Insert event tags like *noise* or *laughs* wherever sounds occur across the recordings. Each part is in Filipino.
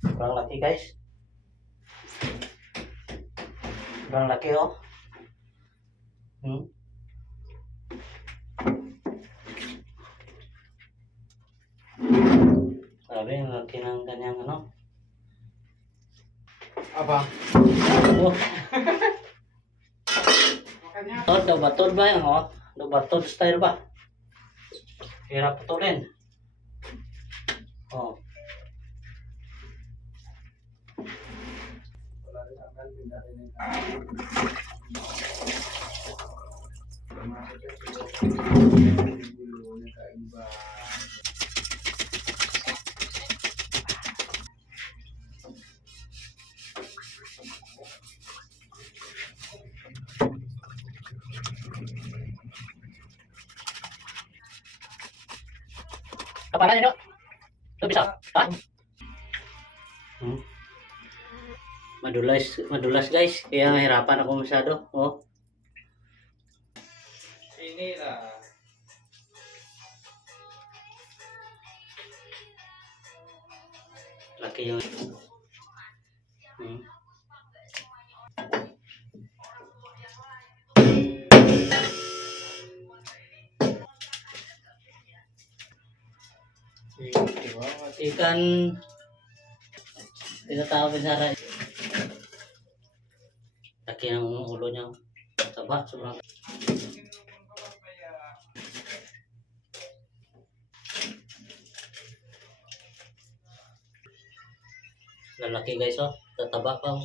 Sobrang laki guys. Sobrang laki oh. Hmm? Sabi, ang laki ng kanyang ano. Aba. Oh, tod, daw ba? Tod ba yan oh? Daw ba? Tod style ba? Hirap putulin. Oh. Kapalan nyo? Ito bisa? Ha? Hmm? Madulas, madulas guys. Kaya mahirapan ako masyado. Oh. Sini lah. Laki yung... Hmm. Ikan... Tinatawag sa rin. Laki ng ulo niya. Taba, sobrang... Lalaki guys oh. Tataba pa oh.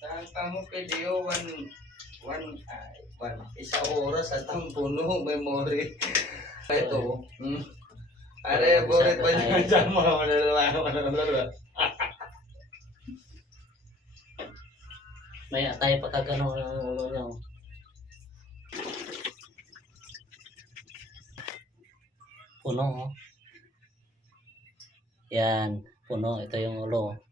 Saan pa mo video one one ay, one isa oras at ang puno memory. *laughs* Ito. Hmm. Are borit ba niya dyan mo wala May atay pa kagano ng ulo niya. Puno oh. Yan, puno. Ito yung ulo. oh.